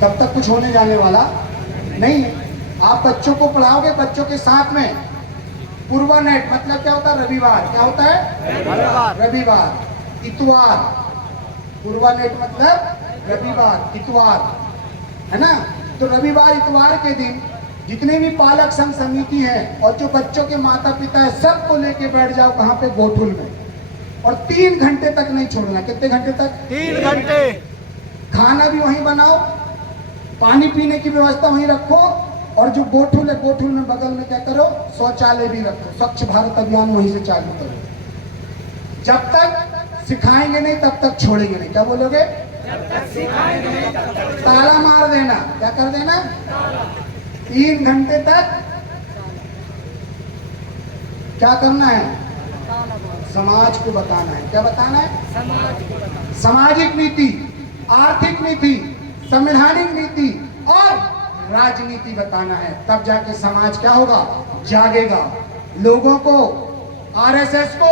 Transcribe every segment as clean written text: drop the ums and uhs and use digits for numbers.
तब तक कुछ होने जाने वाला नहीं है। आप बच्चों को पढ़ाओगे, बच्चों के साथ में पूर्वा नेट मतलब क्या होता है? रविवार। क्या होता है? रविवार, इतवार। पूर्वा नेट मतलब रविवार, इतवार, है ना? तो रविवार इतवार के दिन जितने भी पालक संघ समिति है और जो बच्चों के माता पिता है, सबको लेके बैठ जाओ कहाँ पे? गोठुल में। और 3 घंटे तक नहीं छोड़ना। कितने घंटे तक? 3 घंटे। खाना भी वहीं बनाओ, पानी पीने की व्यवस्था वहीं रखो, और जो गोठुल है, गोठुल में बगल में क्या करो? शौचालय भी रखो। स्वच्छ भारत अभियान वहीं से चालू करो। जब तक सिखाएंगे नहीं तब तक छोड़ेंगे नहीं। क्या बोलोगे? ताला मार देना। क्या कर देना? 3 घंटे तक क्या करना है? समाज को बताना है। क्या बताना है? सामाजिक नीति, आर्थिक नीति, संवैधानिक नीति और राजनीति बताना है। तब जाके समाज क्या होगा? जागेगा। लोगों को, आरएसएस को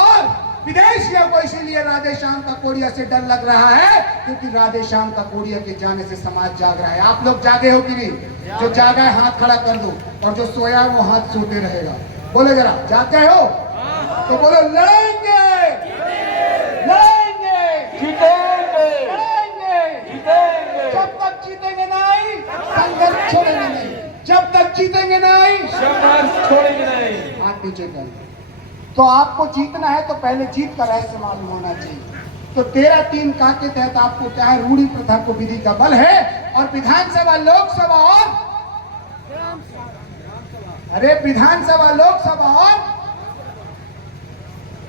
और विदेशियों को इसीलिए राधे श्याम का कोड़िया से डर लग रहा है, क्योंकि राधे श्याम का कोड़िया के जाने से समाज जाग रहा है। आप लोग जागे हो कि नहीं? जो जागा है हाथ खड़ा कर दो, और जो सोया है वो हाथ सोते रहेगा। बोले जरा, जागे हो? तो बोलो, लड़ेंगे, लड़ेंगे, जीतेंगे, लड़ेंगे, जीतेंगे। जब तक जीतेंगे नहीं संघर्ष छोड़ेंगे नहीं। जब तक जीतेंगे नहीं संघर्ष छोड़ेंगे नहीं। हाथ नीचे कर। तो आपको जीतना है तो पहले जीत का रहस्य मालूम होना चाहिए। तो 13(3) का के तहत आपको क्या है? रूढ़ी प्रथा को विधि का बल है, और विधानसभा, लोकसभा और विधानसभा, लोकसभा और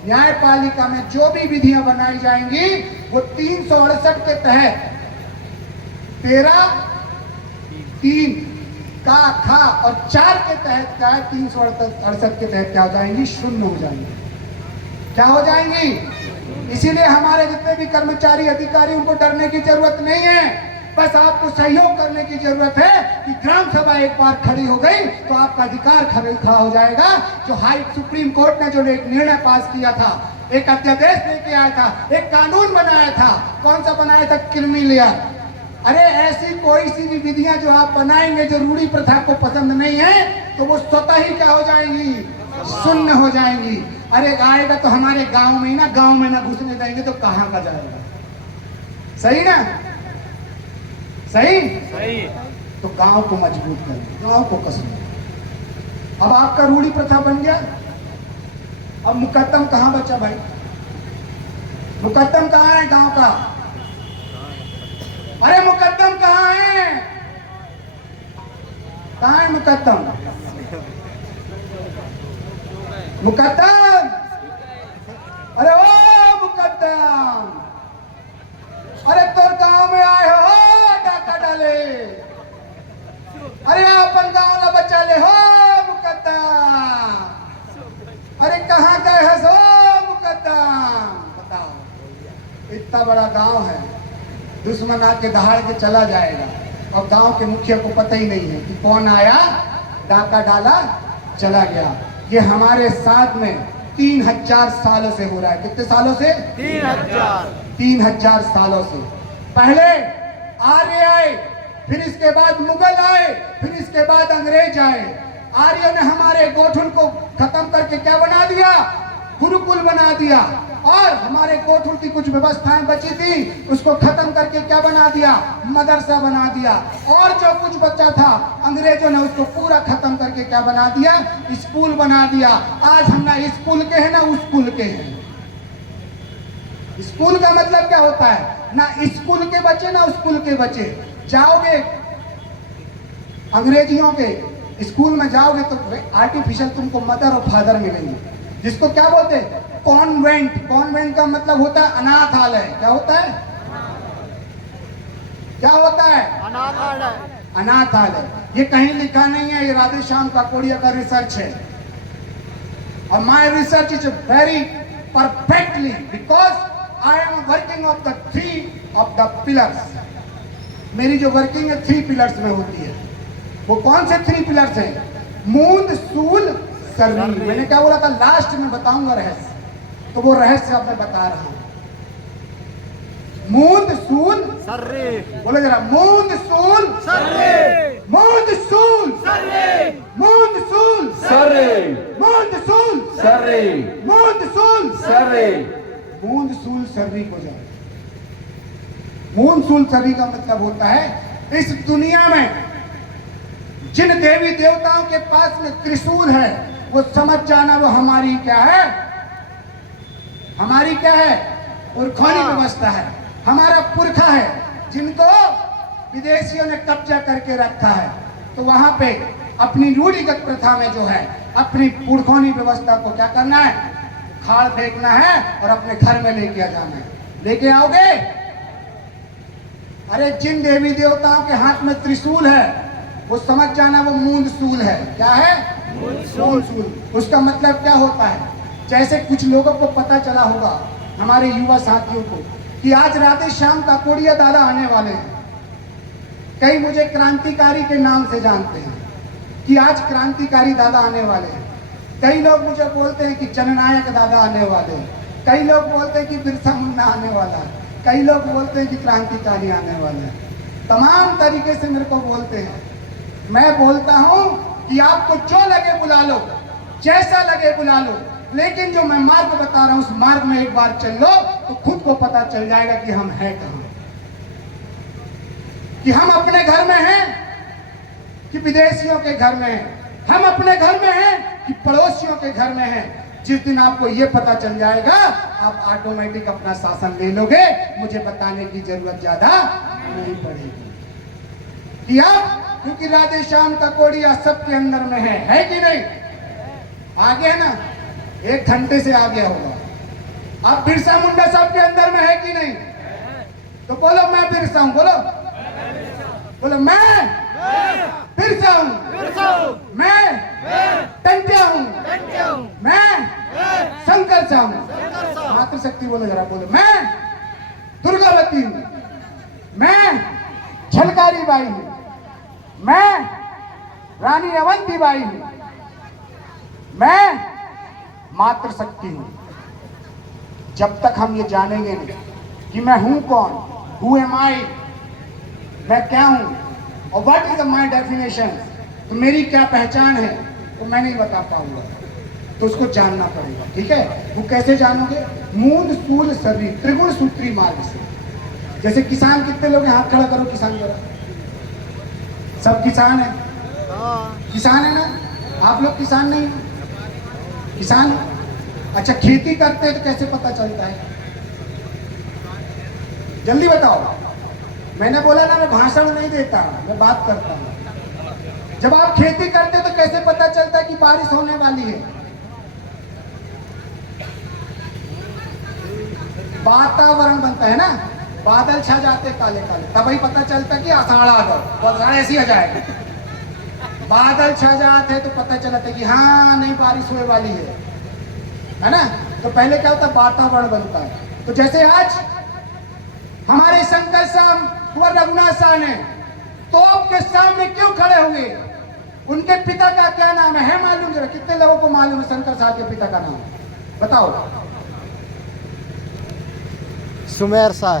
न्यायपालिका में जो भी विधियां बनाई जाएंगी वो 368 के तहत 13(3) का, खा और 4 के तहत क्या है? 368 के तहत क्या हो जाएंगी? शून्य हो जाएंगी। क्या हो जाएंगी? इसीलिए हमारे जितने भी कर्मचारी, अधिकारी, उनको डरने की जरूरत नहीं है। बस आपको सहयोग करने की जरूरत है कि ग्राम सभा एक बार खड़ी हो गई तो आपका अधिकार खड़ा हो जाएगा। जो सुप्रीम कोर्ट ने जो एक निर्णय पास किया था, एक अध्यादेश लेके आया था, एक कानून बनाया था, कौन सा बनाया था? Creamy layer. अरे ऐसी कोई सी भी विधियां जो आप बनाएंगे जो रूढ़ी प्रथा को पसंद नहीं है, तो वो स्वतः ही क्या हो जाएंगी? शून्य हो जाएंगी। अरे आएगा तो हमारे गांव में ही ना, गांव में ना घुसने देंगे तो कहां का जाएगा? सही ना? सही? सही। तो गांव को मजबूत करें, गांव को कसमें। अब आपका रूढ़ी प्रथा बन गया। अब मुकद्दम कहां बचा भाई? मुकद्दम कहां है गांव का? अरे मुकद्दम कहां है? कहां है मुकद्दम? मुकद्दम, अरे ओ मुकद्दम, अरे तोर गांव में आए हो डाका डाले, अरे अपन गांव ला बचा ले हो मुकद्दम, अरे कहां गए हो सो मुकद्दम? बताओ, इतना बड़ा गांव है, दुश्मन आके दहाड़ के चला जाएगा और गांव के मुखिया को पता ही नहीं है कि कौन आया, डाका डाला, चला गया। ये हमारे साथ में 3000 सालों से हो रहा है। कितने सालों से? 3000 सालों से। पहले आर्य आए, फिर इसके बाद मुगल आए, फिर इसके बाद अंग्रेज आए। आर्यों ने हमारे गोठुल को खत्म करके क्या बना दिया? गुरुकुल बना दिया। और हमारे गोठुल की कुछ व्यवस्थाएं बची थी उसको खत्म करके क्या बना दिया? मदरसा बना दिया। और जो कुछ बचा था अंग्रेजों ने उसको पूरा खत्म करके क्या बना दिया? स्कूल बना दिया। आज हम ना स्कूल के हैं ना स्कूल के हैं। स्कूल का मतलब क्या होता है? ना स्कूल के बच्चे ना स्कूल के बच्चे। जाओगे अंग्रेजियों के स्कूल में जाओगे तो आर्टिफिशियल तुमको मदर और फादर मिलेंगे, जिसको क्या बोलते हैं? कॉन्वेंट। कॉन्वेंट का मतलब होता है अनाथालय। क्या होता है? क्या होता है? अनाथालय। अनाथालय। ये कहीं लिखा नहीं है, ये राधे श्याम काकोड़िया का रिसर्च है। और my research is very perfectly because I am working of the 3 of the pillars. मेरी जो वर्किंग है 3 पिलर्स में होती है। वो कौन से 3 पिलर्स हैं? मूंद, सूल, सरनी। मैंने क्या बोला था? लास्ट में बताऊंगा रहस्य, तो वो रहस्य अब मैं बता रहा हूं। मूंद, सूल, सर्री। बोले जरा, मूंद, मून सूल सभी का मतलब होता है इस दुनिया में जिन देवी देवताओं के पास में त्रिशूल है, वो समझ जाना वो हमारी क्या है, हमारी क्या है, पुरखानी व्यवस्था है, हमारा पुरखा है, जिनको विदेशियों ने कब्जा करके रखा है। तो वहां पे अपनी रूढ़िगत प्रथा में जो है अपनी पुरखानी व्यवस्था को क्या करना है, खाड़ फेंकना है और अपने घर में लेके आ जाना है। लेके आओगे? अरे जिन देवी देवताओं के हाथ में त्रिशूल है वो समझ जाना वो मूंद सूल है। क्या है? मूंद सूल। उसका मतलब क्या होता है? जैसे कुछ लोगों को पता चला होगा, हमारे युवा साथियों को, कि आज राधे श्याम काकोड़िया दादा आने वाले हैं। कई मुझे क्रांतिकारी के नाम से जानते हैं कि आज क्रांतिकारी दादा आने वाले हैं। कई लोग मुझे बोलते हैं कि जननायक दादा आने वाले हैं। कई लोग बोलते हैं कि बिरसा मुंडा आने वाला है। कई लोग बोलते हैं कि क्रांतिकारी आने वाले हैं। तमाम तरीके से मेरे को बोलते हैं। मैं बोलता हूं कि आपको जो लगे बुला लो, जैसा लगे बुला लो, लेकिन जो मैं मार्ग बता रहा हूं उस मार्ग में एक बार चल लो तो खुद को पता चल जाएगा कि हम हैं कहां, कि हम अपने घर में हैं कि विदेशियों के घर में हैं, हम अपने घर में हैं कि पड़ोसियों के घर में हैं। जिस दिन आपको ये पता चल जाएगा आप ऑटोमेटिक अपना शासन ले लोगे, मुझे बताने की जरूरत ज्यादा नहीं पड़ेगी। किया? क्योंकि राधे श्याम काकोड़िया सबके अंदर में है कि नहीं? आ गया ना? 1 घंटे से आ गया होगा। अब बिरसा मुंडा सबके अंदर में है कि नहीं? तो बोलो मैं बिरसा हूं। बोलो बोलो मैं बिरसा हूं, मैं टंट्या हूं, मैं शंकर सा हूं। मातृशक्ति बोलो जरा, बोलो मैं दुर्गावती हूं, मैं झलकारी बाई हूं, मैं रानी अवंती बाई हूं, मैं मातृशक्ति हूं। जब तक हम ये जानेंगे नहीं कि मैं हूं कौन, हु एम आई, मैं क्या हूं और व्हाट इज माय डेफिनेशन, तो मेरी क्या पहचान है, तो मैं नहीं बता पाऊंगा। तो उसको जानना पड़ेगा। ठीक है? वो कैसे जानोगे? मूंद सूल शरीर त्रिगुण सूत्री मार्ग से। जैसे किसान, कितने लोग हैं? हाथ खड़ा करो किसान जरा। सब किसान है? किसान है ना? आप लोग किसान नहीं हो? किसान? अच्छा, खेती करते हैं तो कैसे पता चलता है? जल्दी बताओ। मैंने बोला ना, मैं भाषण नहीं देता, मैं बात करता हूं। जब आप खेती करते तो कैसे पता चलता है कि बारिश होने वाली है? वातावरण बनता है ना, बादल छा जाते काले काले, तभी पता चलता कि आषाढ़ आ गया, तो आषाढ़ ऐसी आ जाएगा। बादल छा जाते तो पता चलता कि हाँ नहीं बारिश होने वाली है ना? तो पहले क्या होता? वातावरण बनता है। तो जैसे आज हमारे शंकर साहब व रघुनाथ साह ने तोप के सामने क्यों खड़े हुए? उनके पिता का क्या नाम है मालूम? जरा कितने लोगों को मालूम है शंकर साहब के पिता का नाम? बताओ। सुमेर शाह।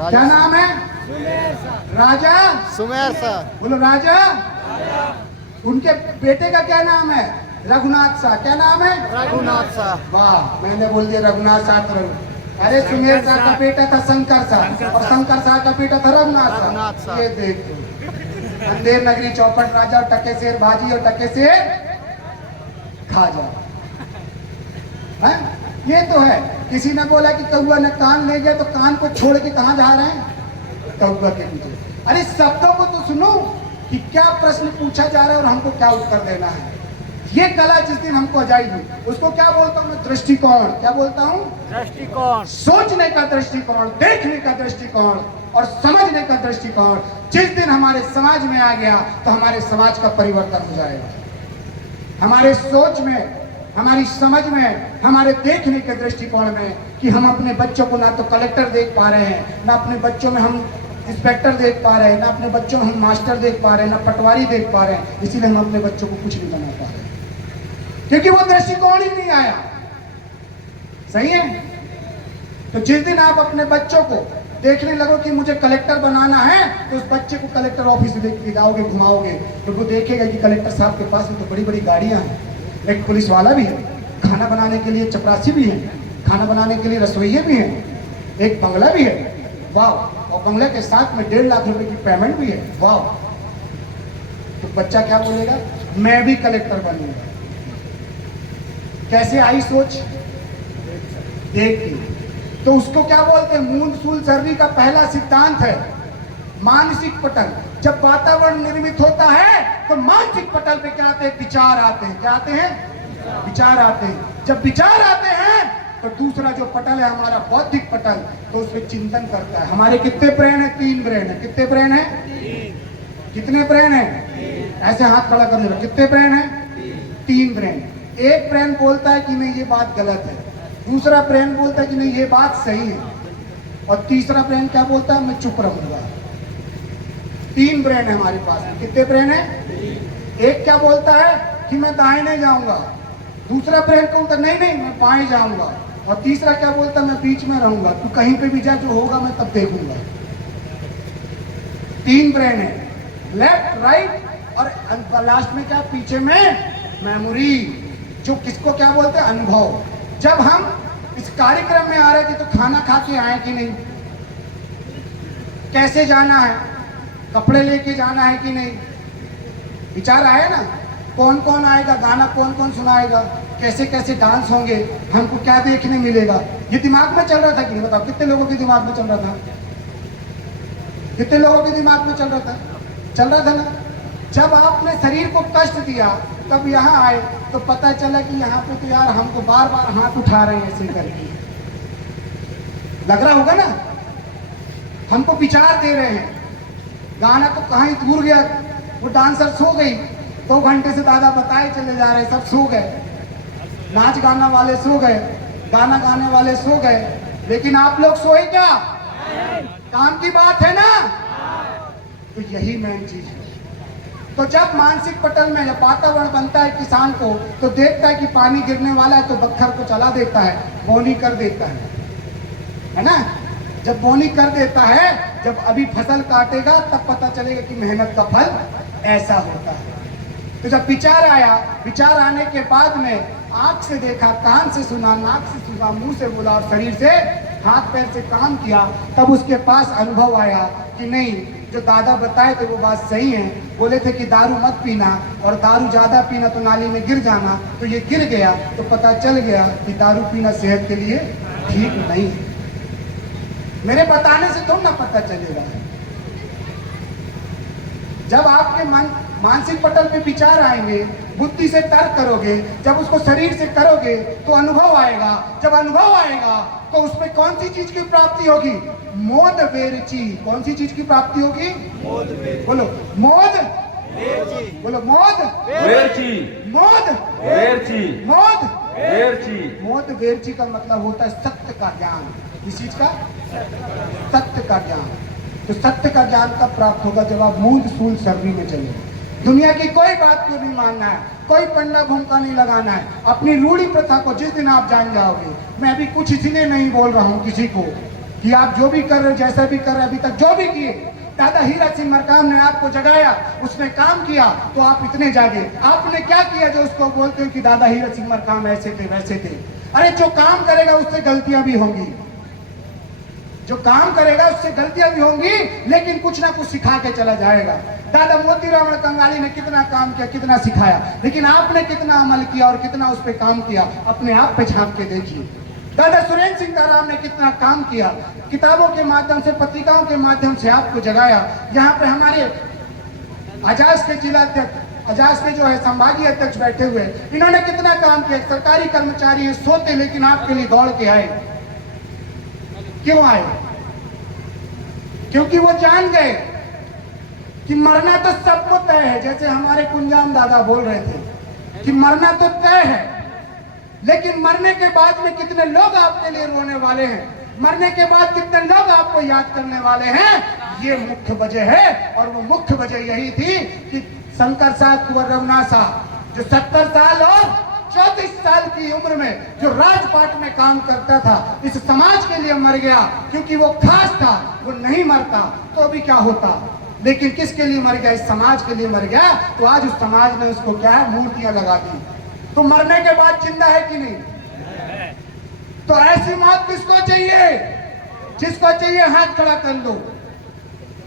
क्या नाम है? राजा सुमेर शाह। बोलो राजा। उनके बेटे का क्या नाम है? रघुनाथ शाह। क्या नाम है? रघुनाथ शाह। वाह, मैंने बोल दिया रघुनाथ शाह तो अरे सुमेर शाह का बेटा था शंकर शाह और शंकर शाह का बेटा था रघुनाथ शाह। ये देखो, अंधेर नगरी चौपट राजा और टके शेर भाजी और टके शेर खा जाओ। ये तो है। किसी ने बोला कि कौआ ने कान ले गया, तो कान को छोड़ के कहाँ जा रहे हैं? कौआ के पीछे। अरे शब्दों को तो सुनो कि क्या प्रश्न पूछा जा रहा है और हमको क्या उत्तर देना है। ये कला जिस दिन हमको जाएगी, उसको क्या बोलता हूँ मैं? दृष्टिकोण। क्या बोलता हूँ? दृष्टिकोण। सोचने का दृष्टिकोण, देखने का दृष्टिकोण और समझने का दृष्टिकोण जिस दिन हमारे समाज में आ गया तो हमारे समाज का परिवर्तन हो जाएगा। हमारे सोच में, हमारी समझ में, हमारे देखने के दृष्टिकोण में कि हम अपने बच्चों को ना तो कलेक्टर देख पा रहे हैं, ना अपने बच्चों में हम इंस्पेक्टर देख पा रहे हैं, ना अपने बच्चों में हम मास्टर देख पा रहे हैं, ना पटवारी देख पा रहे हैं। इसीलिए हम अपने बच्चों को कुछ नहीं बना पा रहे, क्योंकि वो दृष्टिकोण ही नहीं आया। सही है? तो जिस दिन आप अपने बच्चों को देखने लगो कि मुझे कलेक्टर बनाना है, तो उस बच्चे को कलेक्टर ऑफिस लेके जाओगे, घुमाओगे, तो वो देखेगा कि कलेक्टर साहब के पास में तो बड़ी बड़ी गाड़ियां हैं, एक पुलिस वाला भी है, खाना बनाने के लिए चपरासी भी है, खाना बनाने के लिए रसोइये भी हैं, एक बंगला भी है, वाह, और बंगले के साथ में 1.5 लाख रुपए की पेमेंट भी है, वाह। तो बच्चा क्या बोलेगा, मैं भी कलेक्टर बनूंगा। कैसे आई सोच, देख के। तो उसको क्या बोलते हैं, मूल सूल सर्वी का पहला सिद्धांत है मानसिक पटल। जब वातावरण निर्मित होता है तो मानसिक पटल पे क्या आते हैं, विचार आते हैं। क्या आते हैं, विचार आते हैं। जब विचार आते हैं तो दूसरा जो पटल है हमारा बौद्धिक पटल, तो उसमें चिंतन करता है। हमारे कितने ब्रेन है, 3 ब्रेन है। कितने ब्रेन है, कितने ब्रेन है, ऐसे हाथ खड़ा कर लो, कितने ब्रेन है, 3 ब्रेन। एक ब्रेन बोलता है कि नहीं ये बात गलत है, दूसरा ब्रेन बोलता है कि नहीं ये बात सही है, और तीसरा ब्रेन क्या बोलता है, मैं चुप रहूंगा। 3 ब्रेन है हमारे पास। कितने ब्रेन है, एक क्या बोलता है कि मैं दाहिने जाऊंगा, दूसरा ब्रेन बोलता है नहीं नहीं मैं बाएं जाऊंगा, और तीसरा क्या बोलता है मैं बीच में रहूंगा, तू कहीं पे भी जा, जो होगा मैं तब देखूंगा। 3 ब्रेन है, लेफ्ट राइट, और लास्ट में क्या, पीछे में मेमोरी, जो किसको क्या बोलते हैं, अनुभव। जब हम इस कार्यक्रम में आ रहे थे तो खाना खा के आए कि नहीं, कैसे जाना है, कपड़े लेके जाना है कि नहीं, विचार आया ना, कौन कौन आएगा, गाना कौन कौन सुनाएगा, कैसे कैसे डांस होंगे, हमको क्या देखने मिलेगा, ये दिमाग में चल रहा था कि नहीं, बताओ कितने लोगों के दिमाग में चल रहा था, कितने लोगों के दिमाग में चल रहा था ना। जब आपने शरीर को कष्ट दिया तब यहाँ आए तो पता चला कि यहाँ पे तो यार हमको बार बार हाथ उठा रहे हैं ऐसे करके, लग रहा होगा ना, हमको विचार दे रहे हैं। गाना तो कहीं दूर गया, वो डांसर सो गई, 2 घंटे से दादा बताए चले जा रहे, सब सो गए, नाच गाना वाले सो गए, गाना गाने वाले सो गए, लेकिन आप लोग सोए क्या, काम की बात है ना। तो यही मेन चीज है। तो जब मानसिक पटल में जब वातावरण बनता है किसान को, तो देखता है कि पानी गिरने वाला है तो बखर को चला देता है, बोनी कर देता है ना। जब बोनी कर देता है, जब अभी फसल काटेगा तब पता चलेगा कि मेहनत का फल ऐसा होता है। तो जब विचार आया, विचार आने के बाद में आंख से देखा, कान से सुना, नाक से सुना, मुंह से बोला और शरीर से हाथ पैर से काम किया, तब उसके पास अनुभव आया कि नहीं, जो दादा बताए थे वो बात सही है। बोले थे कि दारू मत पीना, और दारू ज्यादा पीना तो नाली में गिर जाना, तो ये गिर गया तो पता चल गया कि दारू पीना सेहत के लिए ठीक नहीं है। मेरे बताने से तो ना पता चलेगा। जब आपके मानसिक पटल पे विचार आएंगे, बुद्धि से तर्क करोगे, जब उसको शरीर से करोगे तो अनुभव आएगा। जब अनुभव आएगा तो उसमें कौन सी चीज की प्राप्ति होगी, मोद वेरची। कौन सी चीज की प्राप्ति होगी, बोलो मोद, बोलो मोद वेरची, मोद वेरची, मोद वेरची। मोद वेरची का मतलब होता है सत्य का ज्ञान। किस चीज का, सत्य का ज्ञान। तो सत्य का ज्ञान कब प्राप्त होगा, जब आप मूल सूल सर्वी में चले। दुनिया की कोई बात को नहीं मानना है, कोई पंडा भूमका नहीं लगाना है। अपनी रूढ़ी प्रथा को जिस दिन आप जान जाओगे, मैं अभी कुछ इसलिए नहीं बोल रहा हूँ किसी को कि आप जो भी कर रहे हो, जैसा भी कर रहे हो, अभी तक जो भी किए, दादा हीरा सिंह मरकाम ने आपको जगाया, उसने काम किया तो आप इतने जागे। आपने क्या किया जो उसको बोलते हो कि दादा हीरा सिंह मरकाम ऐसे थे वैसे थे। अरे जो काम करेगा उससे गलतियां भी होंगी, जो काम करेगा उससे गलतियां भी होंगी, लेकिन कुछ ना कुछ सिखा के चला जाएगा। दादा मोतीराम कंगाली ने कितना काम किया, कितना सिखाया, लेकिन आपने कितना अमल किया और कितना उस पर काम किया, अपने आप पे झांक के देखिए। दादा सुरेंद्र सिंह ताराम ने कितना काम किया, किताबों के माध्यम से, पत्रिकाओं के माध्यम से आपको जगाया। यहाँ पे हमारे अजाज के जिला अध्यक्ष, अजाज के जो है संभागीय अध्यक्ष बैठे हुए, इन्होंने कितना काम किया। सरकारी कर्मचारी है, सोते लेकिन आपके लिए दौड़ के आए। क्यों आए, क्योंकि वो जान गए कि मरना तो सबको तय है। जैसे हमारे कुंजाम दादा बोल रहे थे कि मरना तो तय है, लेकिन मरने के बाद में कितने लोग आपके लिए रोने वाले हैं, मरने के बाद कितने लोग आपको याद करने वाले हैं, ये मुख्य वजह है। और वो मुख्य वजह यही थी कि शंकर साहब, कुंवर रघुनाथ साहब, जो 70 साल और 34 साल की उम्र में जो राजपाट में काम करता था, इस समाज के लिए मर गया। क्योंकि वो खास था, वो नहीं मरता तो अभी क्या होता, लेकिन किसके लिए मर गया, इस समाज के लिए मर गया। तो आज उस समाज ने उसको क्या है, मूर्तियां लगा दी। तो मरने के बाद जिंदा है कि नहीं? तो ऐसी मौत किसको चाहिए, जिसको चाहिए हाथ खड़ा कर दो।